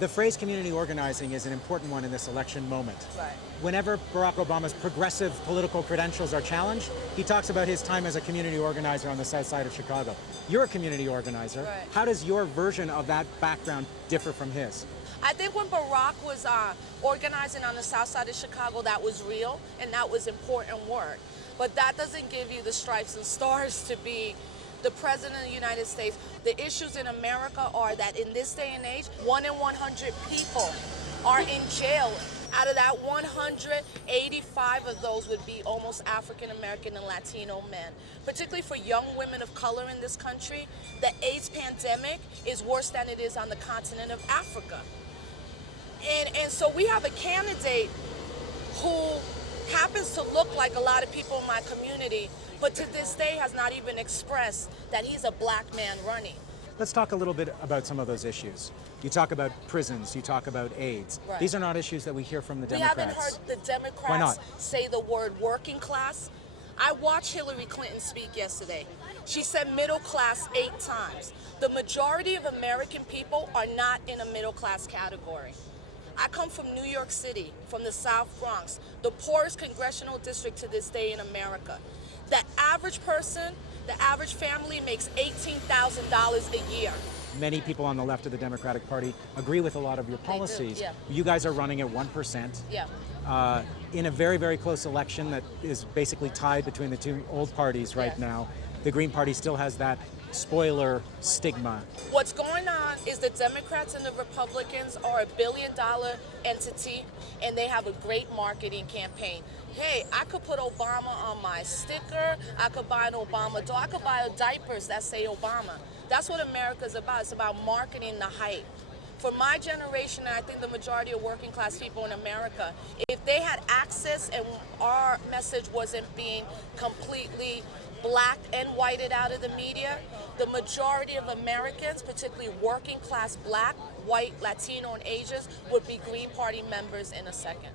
The phrase community organizing is an important one in this election moment. Right. Whenever Barack Obama's progressive political credentials are challenged, he talks about his time as a community organizer on the south side of Chicago. You're a community organizer. Right. How does your version of that background differ from his? I think when Barack was organizing on the south side of Chicago, that was real and that was important work. But that doesn't give you the stripes and stars to be the President of the United States. The issues in America are that in this day and age, 1 in 100 people are in jail. Out of that 100, 85 of those would be almost African American and Latino men. Particularly for young women of color in this country, the AIDS pandemic is worse than it is on the continent of Africa. And so we have a candidate who happens to look like a lot of people in my community, but to this day has not even expressed that he's a black man running. Let's talk a little bit about some of those issues. You talk about prisons, you talk about AIDS. Right. These are not issues that we hear from the We Democrats. haven't heard the Democrats Why not? say the word working class. I watched Hillary Clinton speak yesterday. She said middle class 8 times. The majority of American people are not in a middle class category. I come from New York City, from the South Bronx, the poorest congressional district to this day in America. The average person, the average family makes $18,000 a year. Many people on the left of the Democratic Party agree with a lot of your policies. yeah. You guys are running at 1%. Yeah. In a very, very close election that is basically tied between the two old parties right Yes. now. The Green Party still has that spoiler stigma. What's going on is the Democrats and the Republicans are a billion-dollar entity, and they have a great marketing campaign. Hey, I could put Obama on my sticker. I could buy an Obama doll. I could buy diapers that say Obama. That's what America's about. It's about marketing the hype. For my generation, and I think the majority of working class people in America, if they had access and our message wasn't being completely blacked and whited out of the media, the majority of Americans, particularly working class black, white, Latino, and Asians, would be Green Party members in a second.